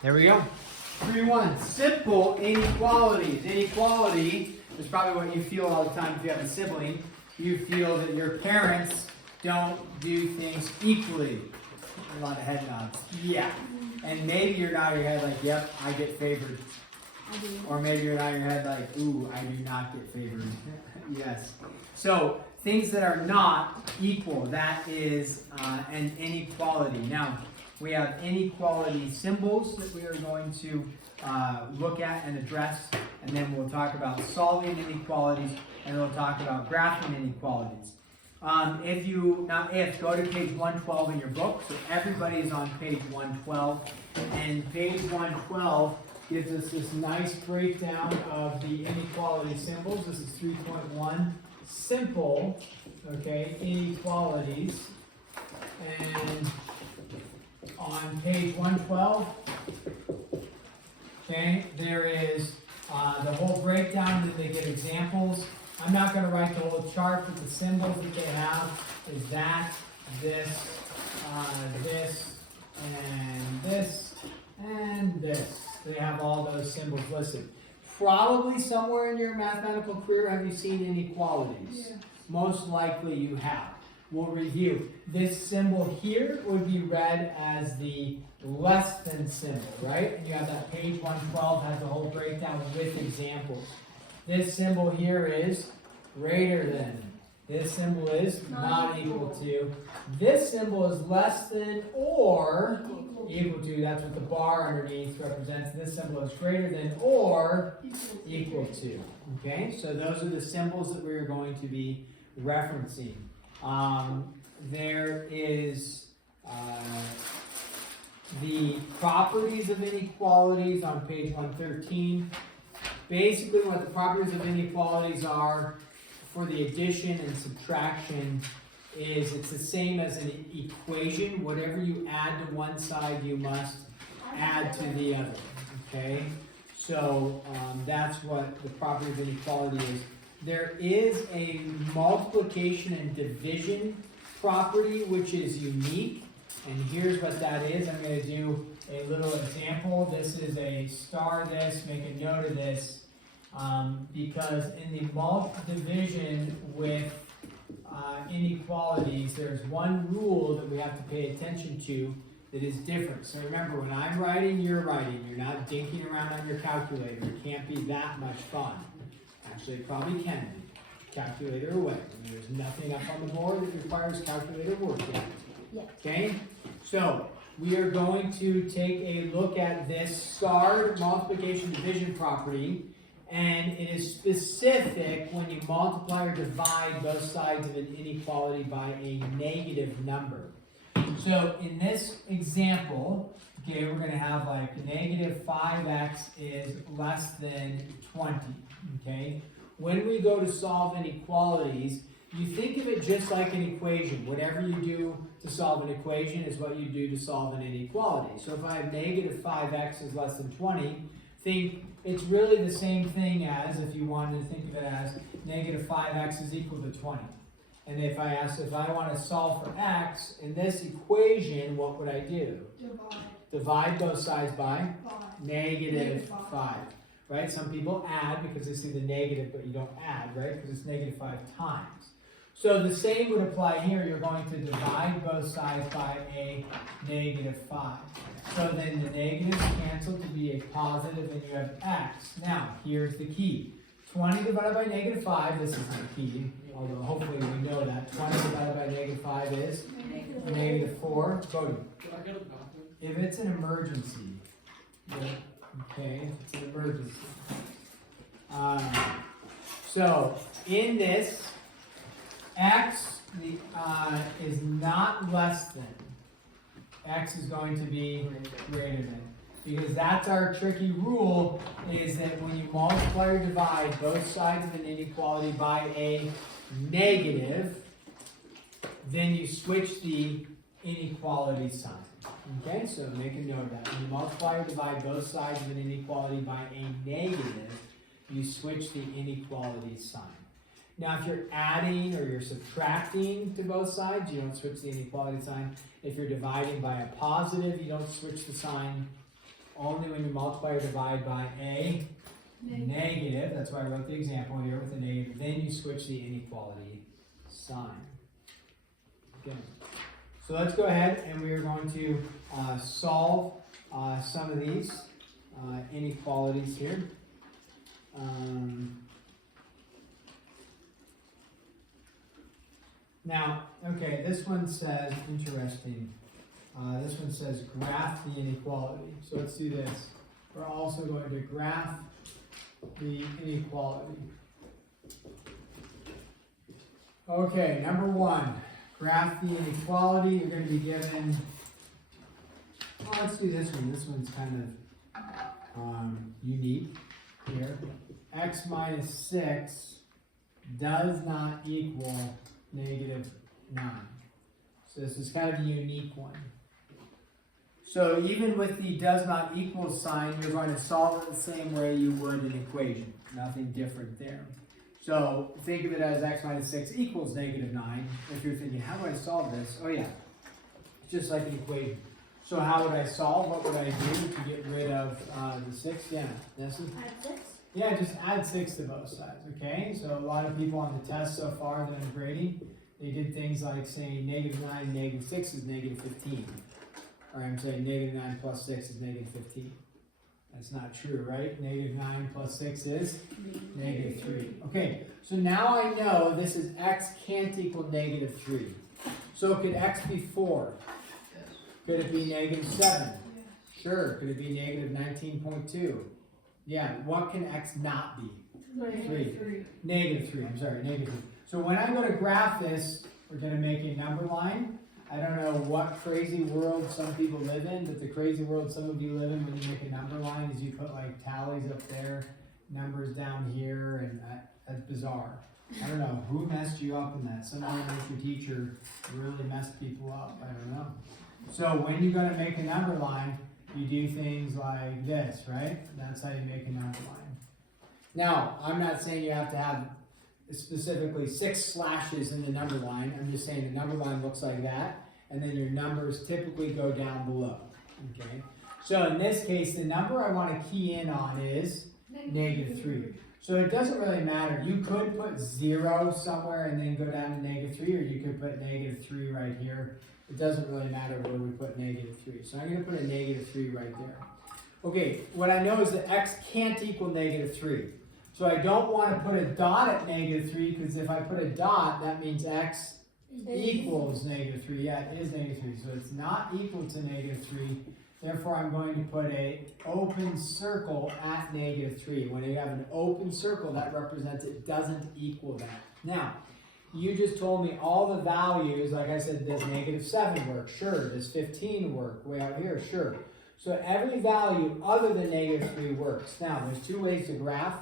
There we go. 3-1. Simple inequalities. Inequality is probably what you feel all the time if you have a sibling. You feel that your parents don't do things equally. A lot of head nods. Yeah. And maybe you're nodding your head like, yep, I get favored. Or maybe you're nodding your head like, ooh, I do not get favored. Yes. So things that are not equal, that is an inequality. Now, we have inequality symbols that we are going to look at and address, and then we'll talk about solving inequalities, and we'll talk about graphing inequalities. Go to page 112 in your book. So everybody is on page 112, and page 112 gives us this nice breakdown of the inequality symbols. This is 3.1, simple, okay, inequalities, and on page 112, okay, there is the whole breakdown, and they give examples. I'm not going to write the whole chart, but the symbols that they have is that, this, and this. They have all those symbols listed. Probably somewhere in your mathematical career have you seen inequalities? Yeah. Most likely you have. We'll review. This symbol here would be read as the less than symbol, right? And you have that page 112 has the whole breakdown with examples. This symbol here is greater than. This symbol is not equal to. This symbol is less than or equal to. That's what the bar underneath represents. This symbol is greater than or equal to. Okay, so those are the symbols that we're going to be referencing. There is the properties of inequalities on page 113. Basically, what the properties of inequalities are for the addition and subtraction is it's the same as an equation. Whatever you add to one side, you must add to the other. Okay? So that's what the property of inequality is. There is a multiplication and division property which is unique. And here's what that is. I'm going to do a little example. This is a star this, make a note of this. Because in the division with inequalities, there's one rule that we have to pay attention to that is different. So remember, when I'm writing, you're writing. You're not dinking around on your calculator. It can't be that much fun. Actually, it probably can be. Calculator away. There's nothing up on the board that requires calculator work yet. Yeah. Okay? So, we are going to take a look at this scarred multiplication division property, and it is specific when you multiply or divide both sides of an inequality by a negative number. So, in this example, okay, we're going to have like negative 5x is less than 20, okay? When we go to solve inequalities, you think of it just like an equation. Whatever you do to solve an equation is what you do to solve an inequality. So if I have negative 5x is less than 20, think it's really the same thing as if you wanted to think of it as negative 5x is equal to 20. And if I want to solve for x in this equation, what would I do? Divide both sides by negative 5. Right? Some people add because they see the negative, but you don't add, right? Because it's negative 5 times. So the same would apply here. You're going to divide both sides by a negative 5. So then the negatives cancel to be a positive, and you have x. Now, here's the key. 20 divided by negative 5, this is the key, although hopefully we know that. 20 divided by negative 5 is negative 4. Cody. If it's an emergency, okay, it's an emergency. So, in this, x is not less than. X is going to be greater than. Because that's our tricky rule, is that when you multiply or divide both sides of an inequality by a negative, then you switch the inequality sign. Okay, so make a note of that. When you multiply or divide both sides of an inequality by a negative, you switch the inequality sign. Now, if you're adding or you're subtracting to both sides, you don't switch the inequality sign. If you're dividing by a positive, you don't switch the sign. only when you multiply or divide by a negative. That's why I wrote the example here with a negative. Then you switch the inequality sign. Okay. So let's go ahead and we are going to solve some of these inequalities here. Now, okay, this one says, interesting, this one says graph the inequality. So let's do this. We're also going to graph the inequality. Okay, number one, graph the inequality. You're going to be given, well, let's do this one. This one's kind of unique here. X minus 6 does not equal negative 9. So this is kind of a unique one. So even with the does not equal sign, you're going to solve it the same way you would an equation. Nothing different there. So think of it as x minus 6 equals negative 9. If you're thinking, how do I solve this? Oh yeah, it's just like an equation. So how would I solve? What would I do to get rid of the 6? Yeah, Nessie? Add 6? Yeah, just add 6 to both sides, okay? So a lot of people on the test so far that I'm grading, they did things like saying negative 9, negative 6 is negative 15. Or I'm saying negative 9 plus 6 is negative 15. That's not true, right? Negative 9 plus 6 is negative 3. Okay, so now I know this is x can't equal negative 3. So could x be 4? Could it be negative 7? Sure. Could it be negative 19.2? Yeah, what can x not be? 3. Negative 3, I'm sorry, negative 3. So when I'm going to graph this, we're going to make a number line. I don't know what crazy world some people live in, but the crazy world some of you live in when you make a number line is you put like tallies up there, numbers down here, and that's bizarre. I don't know who messed you up in that. Some elementary teacher really messed people up. I don't know. So when you're going to make a number line, you do things like this, right? That's how you make a number line. Now, I'm not saying you have to have specifically 6 slashes in the number line. I'm just saying the number line looks like that, and then your numbers typically go down below, okay? So in this case, the number I want to key in on is negative 3. So it doesn't really matter. You could put 0 somewhere and then go down to negative 3, or you could put negative 3 right here. It doesn't really matter where we put negative 3. So I'm going to put a negative 3 right there. Okay, what I know is that x can't equal negative 3. So I don't want to put a dot at negative 3, because if I put a dot, that means x equals negative 3. Yeah, it is negative 3. So it's not equal to negative 3. Therefore, I'm going to put an open circle at negative 3. When you have an open circle, that represents it doesn't equal that. Now, you just told me all the values, like I said, does negative 7 work? Sure. Does 15 work? Way out here? Sure. So every value other than negative 3 works. Now, there's 2 ways to graph.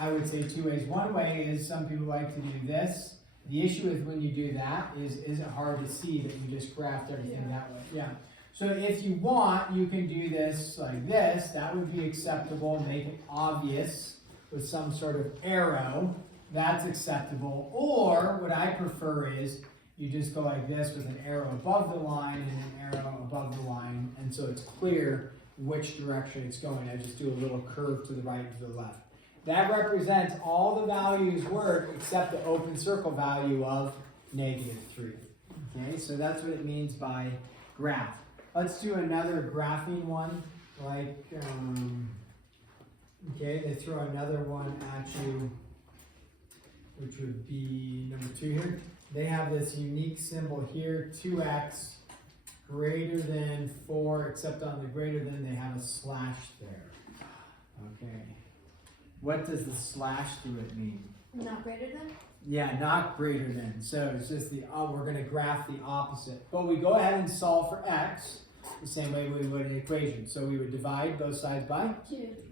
I would say 2 ways. One way is some people like to do this. The issue is when you do that is it hard to see that you just graphed everything that way? Yeah. So if you want, you can do this like this. That would be acceptable. Make it obvious with some sort of arrow. That's acceptable. Or what I prefer is you just go like this with an arrow above the line and an arrow above the line. And so it's clear which direction it's going. I just do a little curve to the right and to the left. That represents all the values work except the open circle value of negative 3. Okay, so that's what it means by graph. Let's do another graphing one, like, okay, they throw another one at you, which would be number 2 here. They have this unique symbol here, 2x greater than 4, except on the greater than they have a slash there. Okay. What does the slash through it mean? Not greater than? Yeah, not greater than. So it's just the, we're going to graph the opposite. But we go ahead and solve for x the same way we would an equation. So we would divide both sides by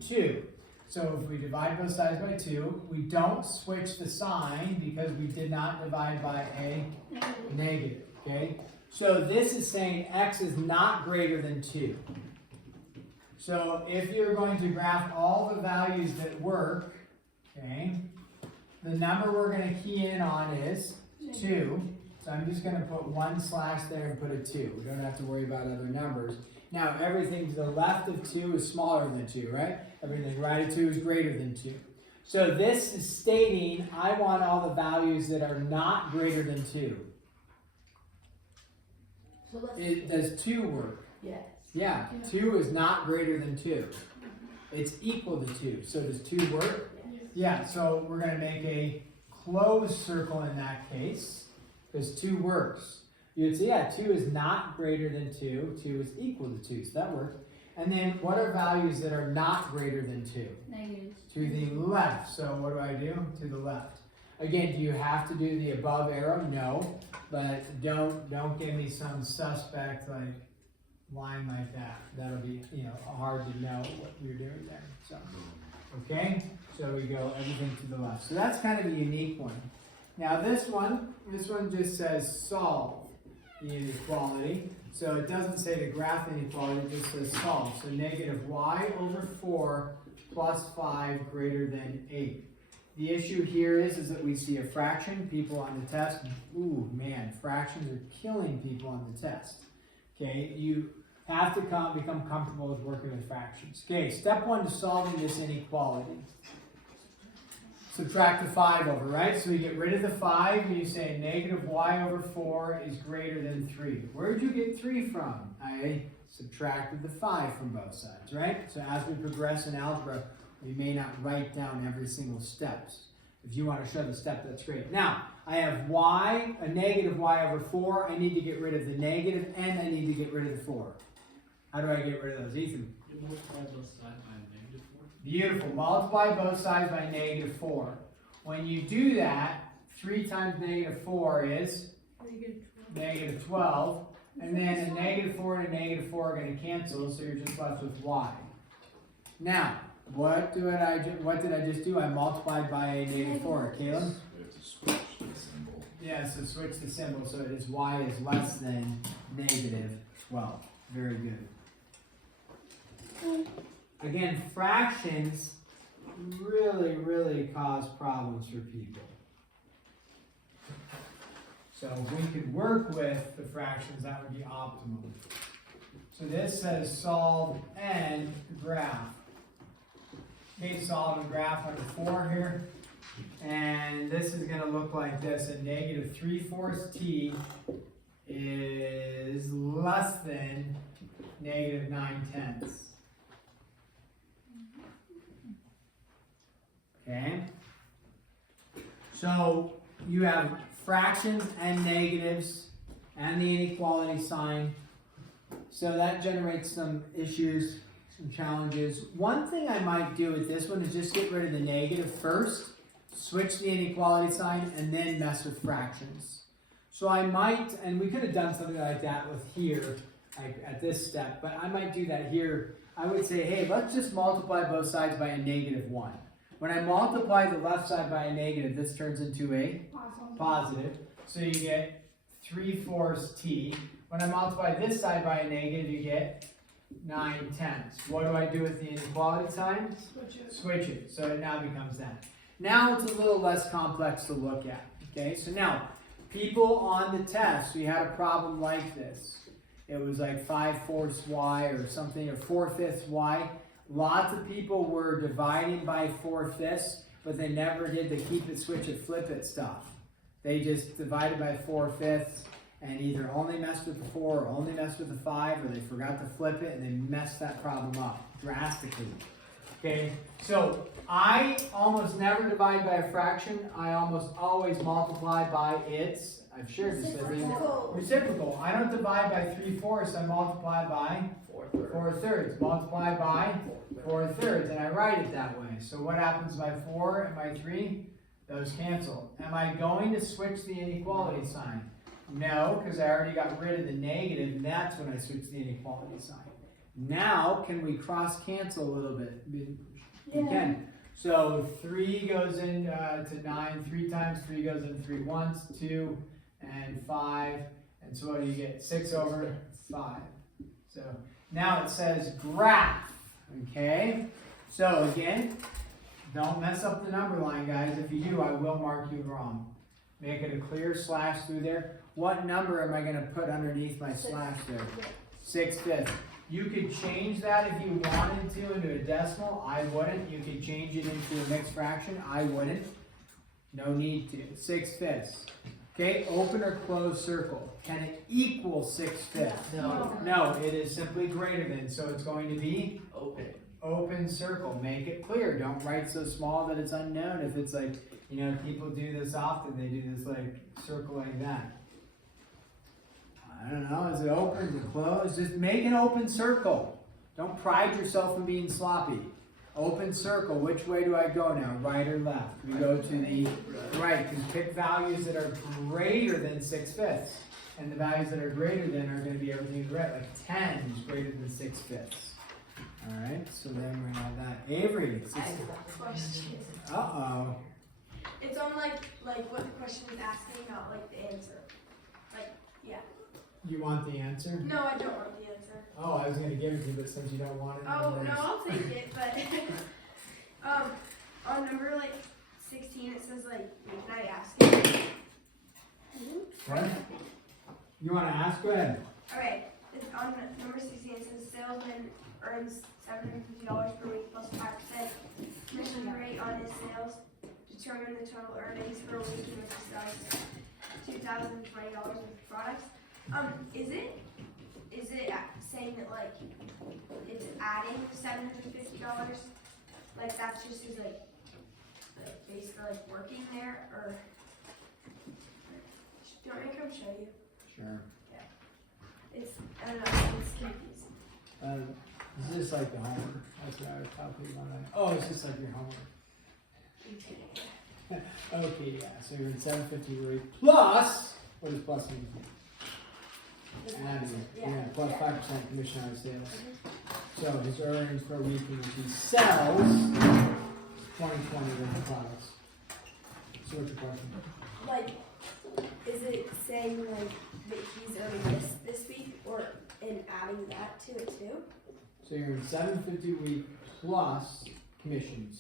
2. So if we divide both sides by 2, we don't switch the sign because we did not divide by a negative. Okay? So this is saying x is not greater than 2. So if you're going to graph all the values that work, okay, the number we're going to key in on is 2. So I'm just going to put 1 slash there and put a 2. We don't have to worry about other numbers. Now everything to the left of 2 is smaller than 2, right? Everything right of 2 is greater than 2. So this is stating I want all the values that are not greater than 2. So Does 2 work? Yes. Yeah, 2 is not greater than 2. It's equal to 2. So does 2 work? Yes. Yeah, so we're going to make a closed circle in that case, because 2 works. You'd say, yeah, 2 is not greater than 2. 2 is equal to 2, so that works. And then what are values that are not greater than 2? Negatives. To the left. So what do I do? To the left. Again, do you have to do the above arrow? No. But don't give me some suspect like line like that. That'll be, hard to know what you're doing there. So, okay? So we go everything to the left. So that's kind of a unique one. Now this one just says solve the inequality. So it doesn't say to graph the inequality, it just says solve. So negative y over 4 plus 5 greater than 8. The issue here is that we see a fraction. People on the test, ooh man, fractions are killing people on the test. Okay, you have to become comfortable with working with fractions. Okay, step 1 to solving this inequality. Subtract the 5 over, right? So you get rid of the 5 and you say negative y over 4 is greater than 3. Where did you get 3 from? I subtracted the 5 from both sides, right? So as we progress in algebra, we may not write down every single step. If you want to show the step, that's great. Now, I have y, a negative y over 4. I need to get rid of the negative and I need to get rid of the 4. How do I get rid of those, Ethan? You multiply both sides by negative 4. Beautiful. Multiply both sides by negative 4. When you do that, 3 times negative 4 is negative 12. And then a negative 4 and a negative 4 are going to cancel, so you're just left with y. Now, what did I just do? I multiplied by a negative 4. Caleb? We have to switch the symbol. Yeah, so switch the symbol so it is y is less than negative 12. Very good. Again, fractions really cause problems for people. So if we could work with the fractions, that would be optimal. So this says solve and graph. Okay, solve and graph under 4 here. And this is going to look like this. A negative 3/4 t is less than negative 9/10. Okay? So you have fractions and negatives and the inequality sign. So that generates some issues, some challenges. One thing I might do with this one is just get rid of the negative first, switch the inequality sign, and then mess with fractions. So I might, and we could have done something like that with here, like at this step, but I might do that here. I would say, hey, let's just multiply both sides by a negative 1. When I multiply the left side by a negative, this turns into a positive. So you get 3/4 t. When I multiply this side by a negative, you get 9/10. What do I do with the inequality sign? Switch it. So it now becomes that. Now it's a little less complex to look at. Okay, so now people on the test, we had a problem like this. It was like 5/4 y or something, or 4/5 y. Lots of people were dividing by 4/5, but they never did the keep it, switch it, flip it stuff. They just divided by 4/5 and either only messed with the 4 or only messed with the 5, or they forgot to flip it and they messed that problem up drastically. Okay, so I almost never divide by a fraction. I almost always multiply by its, I've shared this with you, reciprocal. I don't divide by 3/4, I multiply by 4/3. Multiply by 4/3, and I write it that way. So what happens by 4 and by 3? Those cancel. Am I going to switch the inequality sign? No, because I already got rid of the negative, and that's when I switch the inequality sign. Now, can we cross cancel a little bit? We can. So 3 goes in to 9 3 times, 3 goes in 3 once, 2 and 5. And so what do you get? 6/5. So now it says graph. Okay? So again, don't mess up the number line, guys. If you do, I will mark you wrong. Make it a clear slash through there. What number am I going to put underneath my slash there? 6/5. You could change that if you wanted to into a decimal. I wouldn't. You could change it into a mixed fraction. I wouldn't. No need to. 6/5. Okay, open or close circle. Can it equal 6/5? No. No, it is simply greater than. So it's going to be Open. open circle. Make it clear. Don't write so small that it's unknown. If it's like, people do this often. They do this like circle like that. I don't know. Is it open? Is it closed? Just make an open circle. Don't pride yourself in being sloppy. Open circle. Which way do I go now? Right or left? We go to the right, because pick values that are greater than 6/5. And the values that are greater than are going to be everything red. Like 10 is greater than 6/5. Alright, so then we're going to have that. Avery. I have a question. Uh-oh. It's on like what the question was asking, not like the answer. Like, yeah. You want the answer? No, I don't want the answer. Oh, I was going to give it to you, but since you don't want it. Oh, then no, there's- I'll take it, but, on number 16, it says can I ask you? What? You want to ask? Go ahead. Okay, it's on number 16, it says salesman earns $750 per week plus 5% commission rate on his sales. Determine the total earnings per week in which he sells $2,020 of products. Is it saying that it's adding $750? Like that's just his basically working there, or do you want me to come show you? Sure. It's I don't know, it's confusing. Is this like the homework? That's what I was talking about. Oh, it's just like your homework. Okay, yeah. So you're in 750 rate plus. What does plus mean? Adding. Yeah, plus 5% commission on sales. So his earnings per week in which he sells 2020 worth of products. So what's your question? Is it saying that he's earning this week, or in adding that to it too? So you're in 750 a week plus commissions,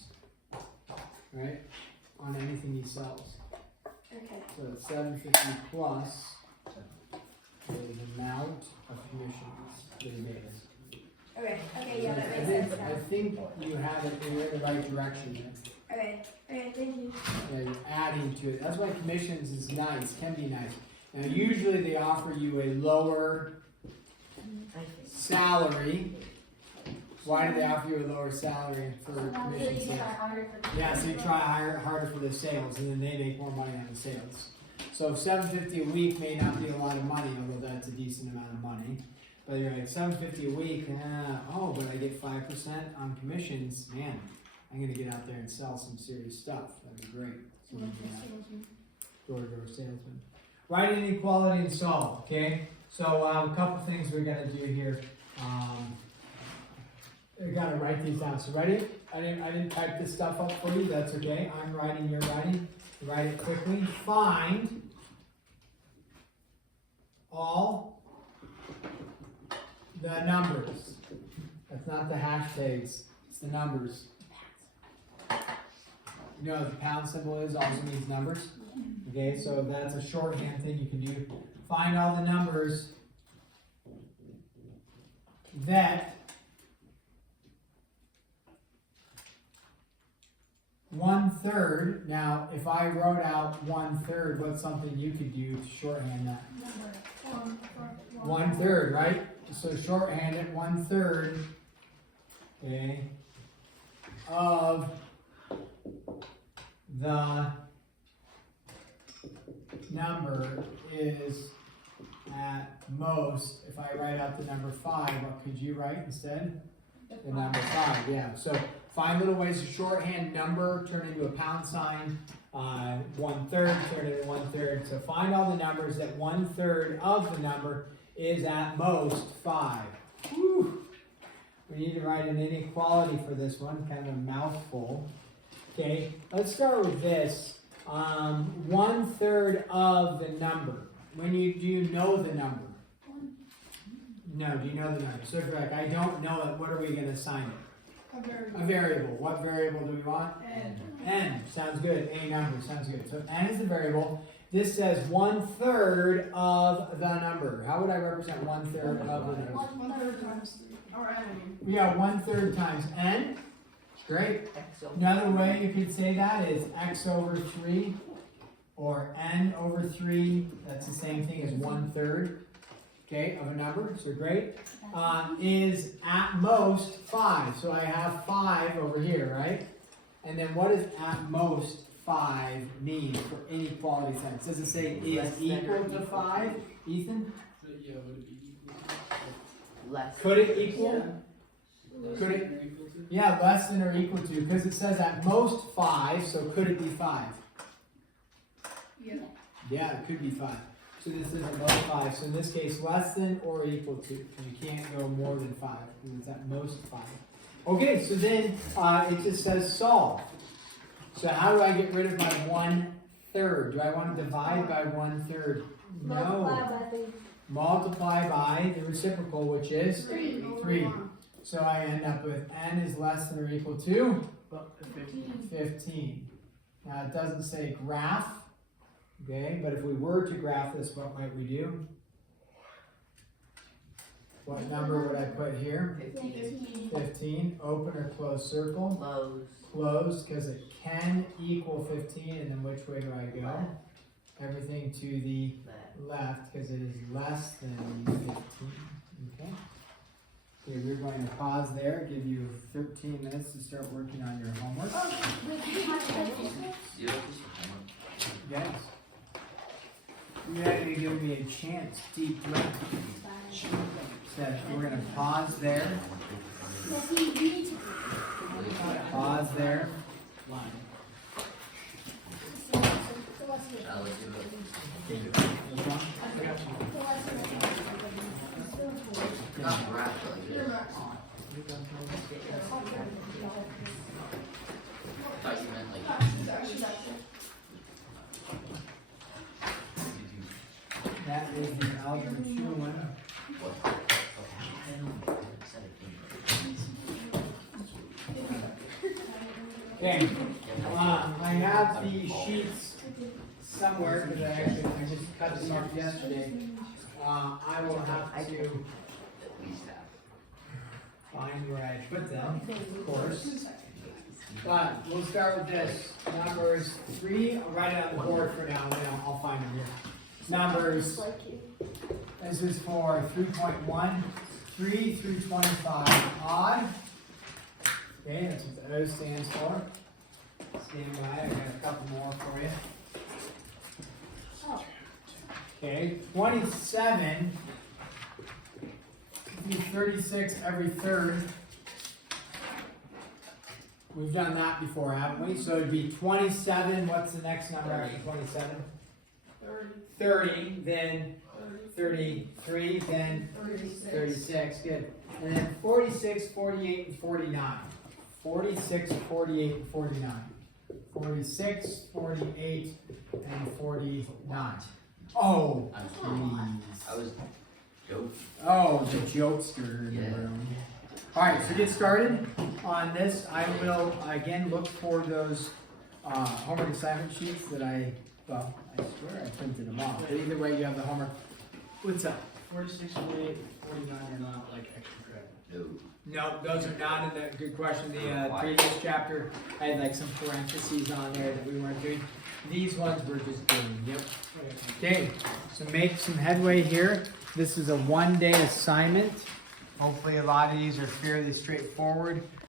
right? On anything he sells. Okay. So it's 750 plus the amount of commissions that he makes. Okay, yeah, that makes I sense think, now. I think you have it, you're in the right direction there. Okay, thank you. Yeah, you're adding to it. That's why commissions is nice, can be nice. Now usually they offer you a lower salary. Why do they offer you a lower salary for commission sales? Yeah, so you try harder for the sales, and then they make more money on the sales. So $750 a week may not be a lot of money, although that's a decent amount of money. But you're like $750 a week, but I get 5% on commissions. Man, I'm gonna get out there and sell some serious stuff. That'd be great. So door-to-door salesman. Write inequality and solve. Okay. So a couple things we're gonna do here. I gotta write these down. So ready? I didn't type this stuff up for you. That's okay. I'm writing. You're writing. Write it quickly. Find all the numbers. That's not the hashtags. It's the numbers. You know what the pound symbol is? Also means numbers. Okay, so that's a shorthand thing you can do. Find all the numbers that 1/3. Now, if I wrote out 1/3, what's something you could do to shorthand that? 1/3, right? So shorthand it 1/3, okay, of the number is at most. If I write out the number 5, what could you write instead? The number 5, yeah. So find little ways to shorthand number, turn into a pound sign, 1/3, turn into 1/3. So find all the numbers that 1/3 of the number is at most 5. Whew. We need to write an inequality for this one, kind of a mouthful. Okay, let's start with this. 1/3 of the number. Do you know the number? No, do you know the number? So if you're like, I don't know it, what are we going to assign it? A variable. What variable do we want? N. Sounds good. A number. Sounds good. So N is the variable. This says 1/3 of the number. How would I represent 1/3 of the number? 1/3 times 3. Or n, I mean. Yeah, 1/3 times n. Great. Another way you could say that is x over 3 or n over 3. That's the same thing as 1/3, okay, of a number. So great. Is at most 5. So I have 5 over here, right? And then what does at most 5 mean for inequality sense? Does it say is equal to 5, Ethan? Yeah, would it be equal to? Less. Could it equal? Less Could it- than or equal to? Yeah, less than or equal to, because it says at most 5, so could it be 5? Yeah. Yeah, it could be 5. So this is at most 5. So in this case, less than or equal to. You can't go more than 5, because it's at most 5. Okay, so then it just says solve. So how do I get rid of my 1/3? Do I want to divide by 1/3? No. Multiply by the reciprocal, which is 3. So I end up with n is less than or equal to 15. Now it doesn't say graph, okay, but if we were to graph this, what might we do? What number would I put here? 15. Open or close circle? Close. Closed, because it can equal 15, and then which way do I go? Everything to the left, because it is less than 15, okay? Okay, we're going to pause there, give you 13 minutes to start working on your homework. Yes. You had to give me a chance, deep breath. So we're going to pause there. Pause there. Not graph like this. I thought you meant like. That is the Algebra 2 one. Okay, I have the sheets somewhere because I just cut them off yesterday. I will have to find where I put them, of course. But we'll start with this. Numbers 3, I'll write it on the board for now, and then I'll find them here. Numbers, this is for 3.1, 3 through 25 odd. Okay, that's what the O stands for. Stand by, I got a couple more for you. Okay, 27 through 36 every third. We've done that before, haven't we? So it'd be 27, what's the next number after 27? 30, then 33, then 36, good. And then 46, 48, and 49. 46, 48, and 49. 46, 48, and 49. Oh, please. I was joking. Oh, the jokester in the Yeah. room. Alright, so get started on this. I will again look for those homework assignment sheets that I swear I printed them off. But either way, you have the homework. What's up? 46, 48, 49 are not like extra credit. No. No, those are not in the, good question. The previous chapter had like some parentheses on there that we weren't doing. These ones we're just doing, yep. Okay, so make some headway here. This is a one-day assignment. Hopefully a lot of these are fairly straightforward.